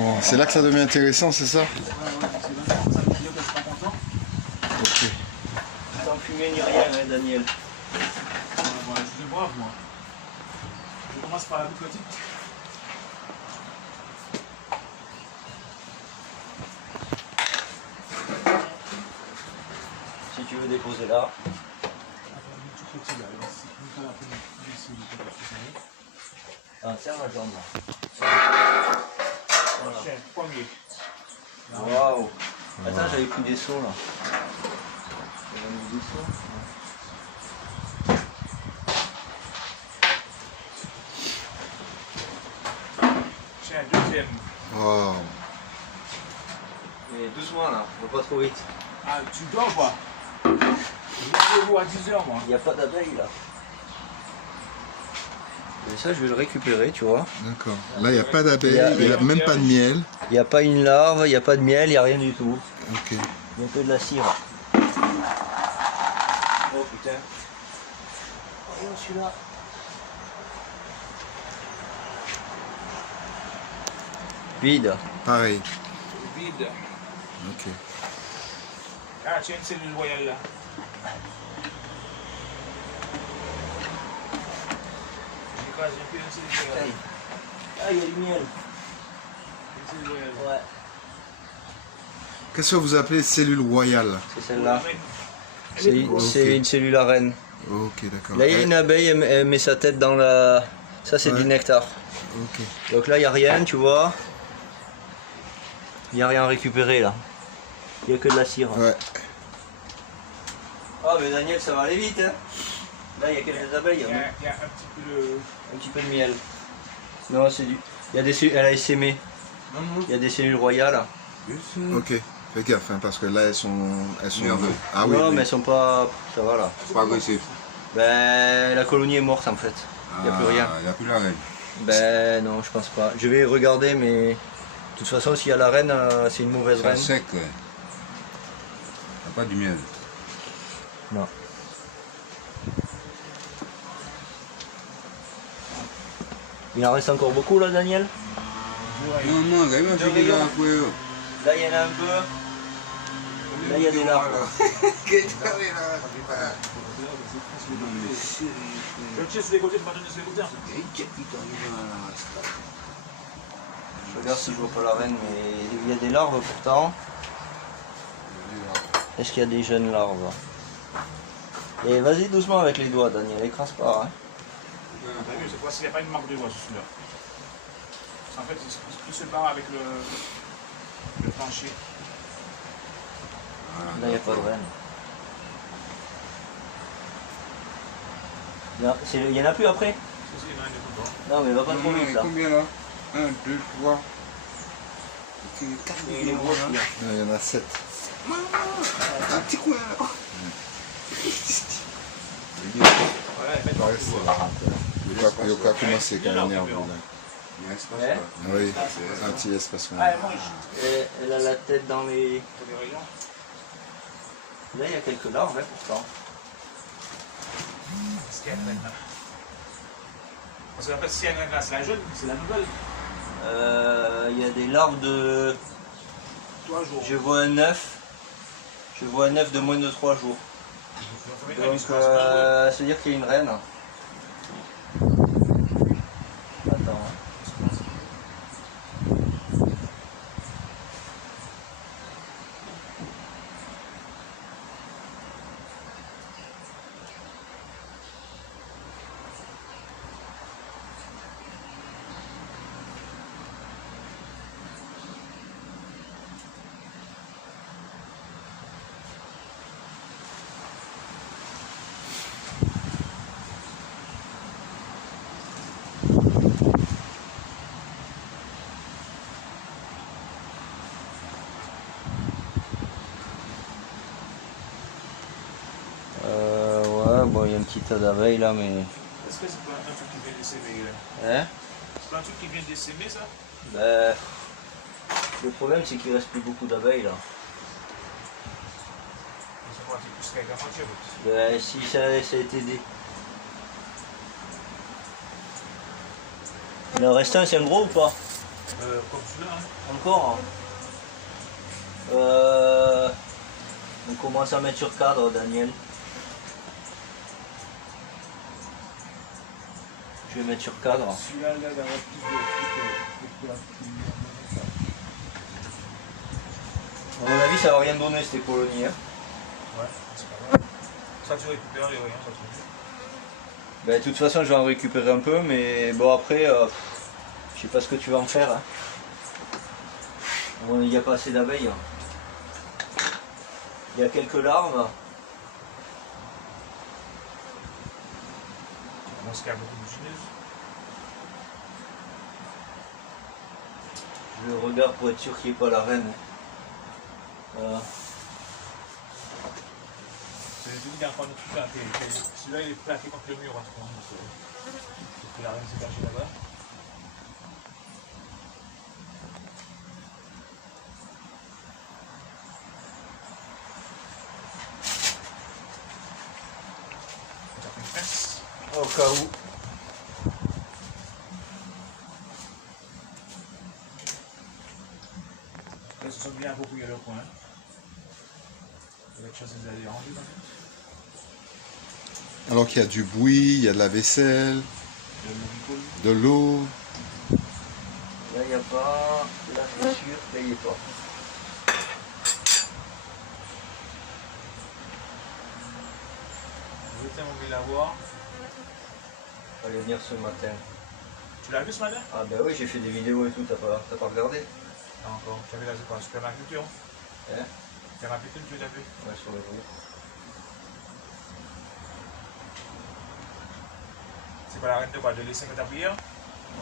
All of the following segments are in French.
Oh, c'est là que ça devient intéressant, c'est ça? Ouais, c'est là, ça veut dire que je suis pas content. Ok. Sans fumer ni rien, hein, Daniel. Voilà, je suis brave, moi. Je commence par la toute petite. Si tu veux déposer là. Tout petit là, alors, c'est pas la peine d'essayer de faire tout ça. Ah, tiens la jambe là. Voilà. Tiens, premier. Waouh. Attends, j'avais pris des seaux là. J'avais mis des seaux. Tiens, deuxième. Wow. Mais doucement là, faut pas trop vite. Ah, tu dors quoi? Rendez-vous à 10h, moi. Il n'y a pas d'abeilles là. Et ça, je vais le récupérer, tu vois. D'accord. Là, il n'y a pas d'abeilles, il n'y a même pas de miel. Il n'y a pas une larve, il n'y a pas de miel, il n'y a rien du tout. Ok. Il n'y a que de la cire. Oh putain. Oh, celui-là. Vide. Pareil. Vide. Ok. Ah, tiens, une cellule royale là. J'ai fait une cellule royale. Ah, il y a du miel. Une cellule royale. Ouais, Qu'est-ce que vous appelez cellule royale? c'est celle-là. Elle C'est est une, grosse. c'est une cellule à reine. Ok, d'accord. Là, il y a une abeille, elle met sa tête dans la... Ça, c'est Ouais. du nectar. Ok. Donc là, il n'y a rien, tu vois. Il n'y a rien à récupérer, là. Il n'y a que de la cire. Ouais. Ah, mais Daniel, ça va aller vite, hein. Là, il y a quelques abeilles. Il y a un petit peu de... Un petit peu de miel. Non, c'est du... Il y a des cellules... Elle a essaimé. Il y a des cellules royales. Ok. Fais gaffe, hein, parce que là, elles sont... Nerveux. Ah oui. Non, oui. mais elles sont pas... Ça va, là. C'est pas agressif. Ben, la colonie est morte, en fait. Il n'y a plus rien. Il n'y a plus la reine. Ben, non, je pense pas. Je vais regarder, mais... De toute façon, s'il y a la reine, c'est une mauvaise C'est reine. sec. Il n'y a pas du miel. Non. Il en reste encore beaucoup, là, Daniel? Non, non, regarde, Deux c'est qu'il y a rayons. un peu. Là, il y en a un peu. Là, il y a des larves. Je tiens sur les côtés, pas donner sur les côtés. Je regarde si je vois pas la reine, mais il y a des larves pourtant. Est-ce qu'il y a des jeunes larves? Et vas-y doucement avec les doigts, Daniel, écrase pas. Hein. T'as vu, cette fois-ci, il n'y a pas une marque de doigt sur celui-là. En fait, il se barre avec le plancher. Là, il n'y a pas de reine. Non, il y en a plus après? C'est une reine de tout temps. Non, mais va pas trop vite là. Combien là 1, 2, 3. Il est gros celui-là. Il y en a 7. Un petit coin là. Ouais, faites voir. Il faut commencer quand même nerveux. Il y a un espace Ouais. là. Oui, un petit espace. Ah, elle mange. Elle a la tête dans les... Pour les rayons. Là, il y a quelques larves, hein, pourtant. Est-ce qu'il y a une reine là? Parce qu'en fait, si il y a une reine là, c'est la jeune, c'est la nouvelle. Il y a des larves de... 3 jours. Je vois un œuf. Je vois un œuf de moins de 3 jours. Donc, c'est-à-dire qu'il y a une reine. Attends. Hein. Ouais, bon, il y a un petit tas d'abeilles là, mais... Est-ce que c'est pas un truc qui vient d'essaimer là? Hein? C'est pas un truc qui vient d'essaimer ça? Ben... Le problème, c'est qu'il reste plus beaucoup d'abeilles là. C'est pas un truc plus qu'avec la frontière. Ben, si ça a été des... Il en reste un, c'est un gros ou pas? Comme celui-là. Hein. Encore hein. On commence à mettre sur cadre, Daniel. Je vais mettre sur cadre. Celui-là, là, il y a plus de À mon avis, ça va rien donner ces colonies. Hein. Ouais, c'est pas grave. Ça, tu récupères les rien, ça tu Ben, de toute façon, je vais en récupérer un peu, mais bon, après, je sais pas ce que tu vas en faire. Hein. Il n'y a pas assez d'abeilles. Hein. Il y a quelques larves. Bon, ce qu'il y a beaucoup de chineuses. Je regarde pour être sûr qu'il n'y ait pas la reine. Voilà. C'est le truc d'enfant de tout planté. Celui-là, il est planté contre le mur en tout cas. Parce que la reine s'est cachée là-bas. Ça fait une presse. Au cas où. Elles se sont bien appropriées leur coin. Il y a quelque chose à les ranger dans le Alors qu'il y a du bruit, il y a de la vaisselle, de l'eau. Là, il n'y a pas la fissure, là, il n'y est pas. Je vais t'aimer la voir. Fallait venir ce matin. Tu l'as vu ce matin? Ah ben oui, j'ai fait des vidéos et tout, t'as pas regardé? Pas encore. Tu avais la quoi? Supermarculture? Hein? Supermarculture, tu l'as vu? Ouais, sur le groupe. C'est pas la reine de quoi? De laisser ta prière?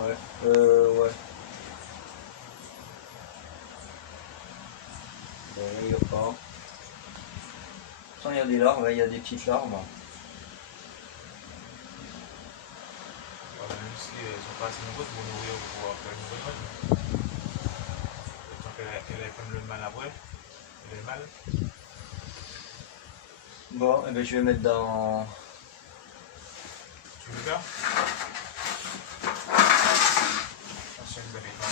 Ouais. Ouais. Ben là, il n'y a pas. Sans il y a des larves, il y a des petites larves. Même si elles sont pas assez nombreuses pour nourrir, pour pouvoir faire une bonne reine. Tant qu'elle prenne le mal après, elle est le mal. Bon, eh ben, je vais mettre dans... Tu veux faire? Attention, vous avez pas.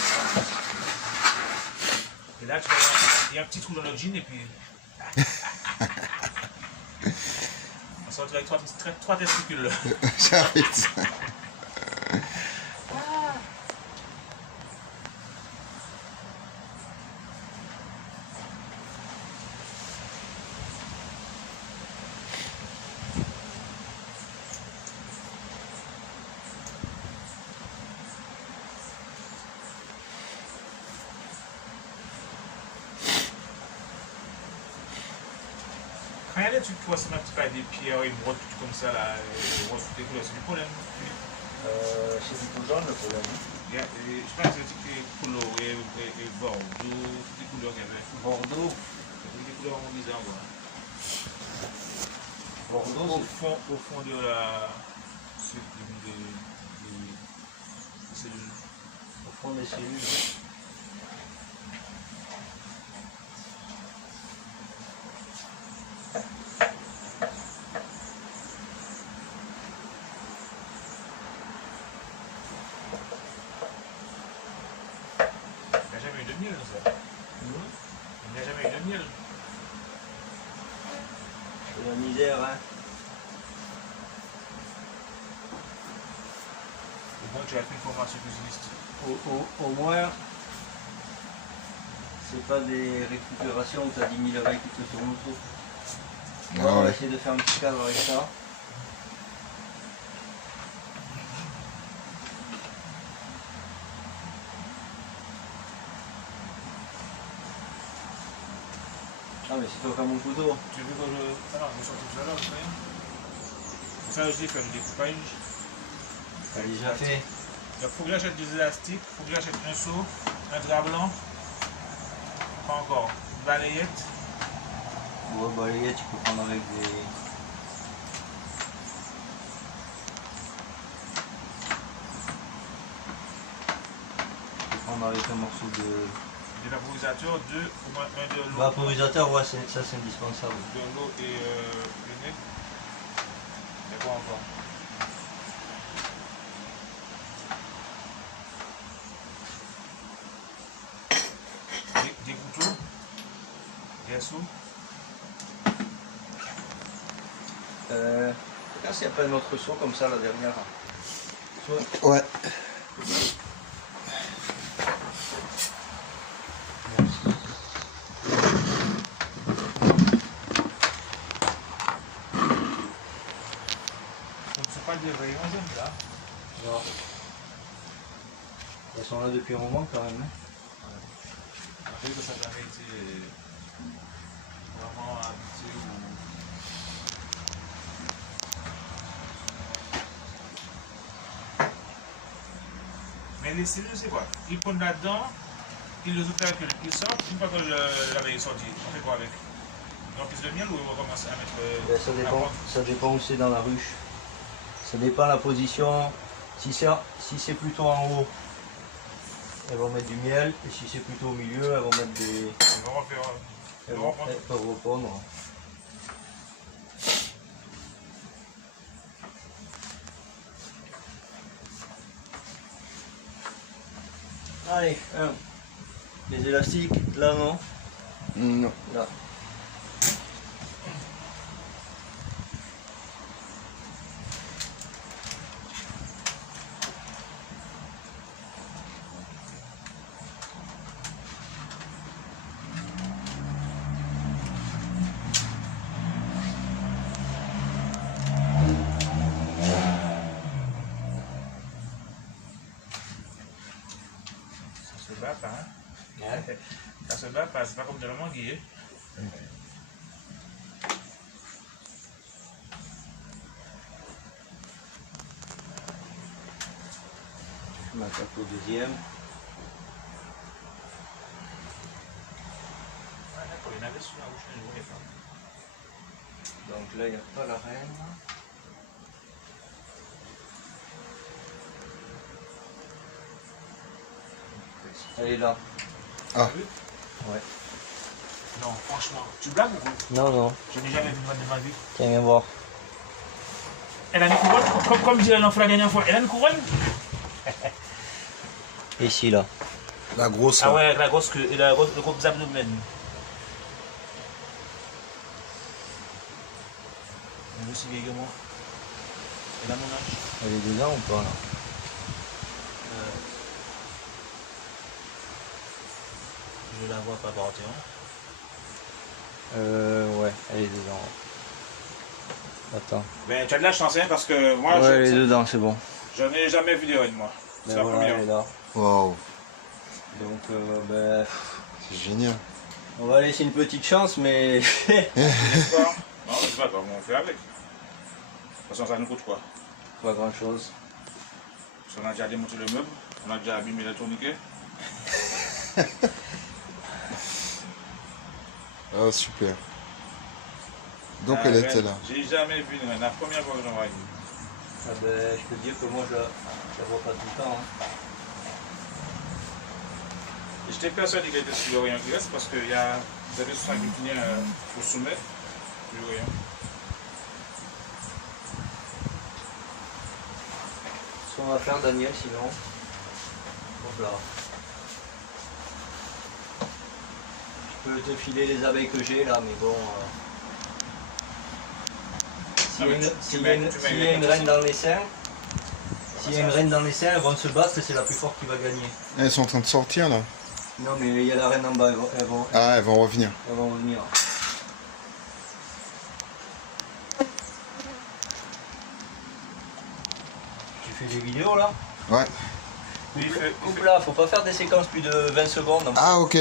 Et là, tu vas voir, il y a un petit trou dans notre jean et puis. On se retrouve avec trois testicules. J'arrête. Quand il y a des trucs qui ressemblent un petit peu à des pierres, une brotte comme ça, là, et rose toutes les couleurs, c'est du pollen. c'est plutôt jaune le problème. Je pense que c'est des couleurs et bordeaux, toutes les couleurs qu'il y avait. Bordeaux. Des couleurs bizarres, voilà. Bordeaux, Au fond de la. Des cellules. au fond des cellules. Il n'y a jamais eu de miel, ça. Il n'y a jamais eu de miel. C'est la misère, hein. Et bon, tu as fait une formation cuisiniste. Au moins, c'est pas des récupérations où tu as 10 000 oreilles qui te tournent autour. Ah On va ouais. essayer de faire un petit cadre avec ça. Ah mais c'est toi comme mon couteau. Tu veux que je. Ah non, je vais sortir tout à l'heure, c'est rien. Pour ça, je dis faire du découpage. T'as déjà fait. Donc, il faut que j'achète des élastiques, il faut que j'achète un seau, un drap blanc. Pas encore. Une balayette. Ouais, balayette, tu peux prendre avec des... Tu peux prendre avec un morceau de... De vaporisateur, au moins un de l'eau. Vaporisateur, ouais, ça c'est indispensable. De l'eau et le nez. Mais pas encore. sous. Regarde s'il n'y a pas un autre seau comme ça, la dernière. Soit- Ouais. Donc c'est pas des rayons jaunes là. Non. Elles sont là depuis un moment quand même. Hein. Après que ça n'a jamais été vraiment habité ou. Mais les cellules, c'est quoi? Ils prennent là-dedans, ils les opèrent, ils sortent. Une fois que l'abeille est sortie, on fait quoi avec? Donc ils de miel ou on va commencer à mettre. Ben, ça dépend où c'est dans la ruche. Ça dépend de la position. Si c'est plutôt en haut, elles vont mettre du miel. Et si c'est plutôt au milieu, elles vont mettre des. On va refaire. Elles peuvent reprendre. Allez, les élastiques, là non. Non. Là. Ça se bat pas, hein? Ça se bat pas, c'est pas comme de la manguier. Je m'attaque au deuxième. Ah, d'accord, il y en avait sur la bouche, je ne voulais pas. Donc là, il n'y a pas la reine. Elle est là. Ah. Ouais. Non, franchement, tu blagues ou quoi? Non, non. Je n'ai jamais vu de ma vie. Tiens, viens voir. Elle a une couronne, comme disait l'enfant la dernière fois, elle a une couronne? Ici, là. La grosse. Ah là. ouais, avec la grosse queue et le gros abdomen. Elle est aussi vieille que moi. Elle a mon âge. Elle est dedans ou pas, là? Je la vois pas partir. Ouais, elle est dedans. Attends. Ben, tu as de la chance, hein, parce que moi, Ouais, elle est dedans, c'est bon. je n'ai jamais vu des reines, moi. C'est Ben la voilà, première. elle est là. Waouh. Donc, ben, C'est génial. on va laisser une petite chance, mais. N'est-ce pas? Non, c'est pas grave, on fait avec. De toute façon, ça nous coûte quoi? Pas grand chose. Parce qu'on a déjà démonté le meuble, on a déjà abîmé le tourniquet. Ah, super. Donc elle était là. J'ai jamais vu une reine, la première fois que j'en vois une. Ah ben, je peux te dire que moi, je la vois pas tout le temps. Hein. Et j'étais persuadé qu'elle était sur l'Orient Grèce parce qu'il y a des années 70 qui venaient au sommet du Orient. Ce qu'on va faire, Daniel, sinon. Hop là. Je peux te filer les abeilles que j'ai là, mais bon. S'il y a une reine dans les seins, s'il y a une reine dans les seins, elles vont se battre et c'est la plus forte qui va gagner. Elles sont en train de sortir là. Non, mais il y a la reine en bas, elles vont Ah, elles vont revenir. revenir. Tu fais des vidéos là? Ouais. Oui, il fait- Coupe là, faut pas faire des séquences plus de 20 secondes. Ah, ok.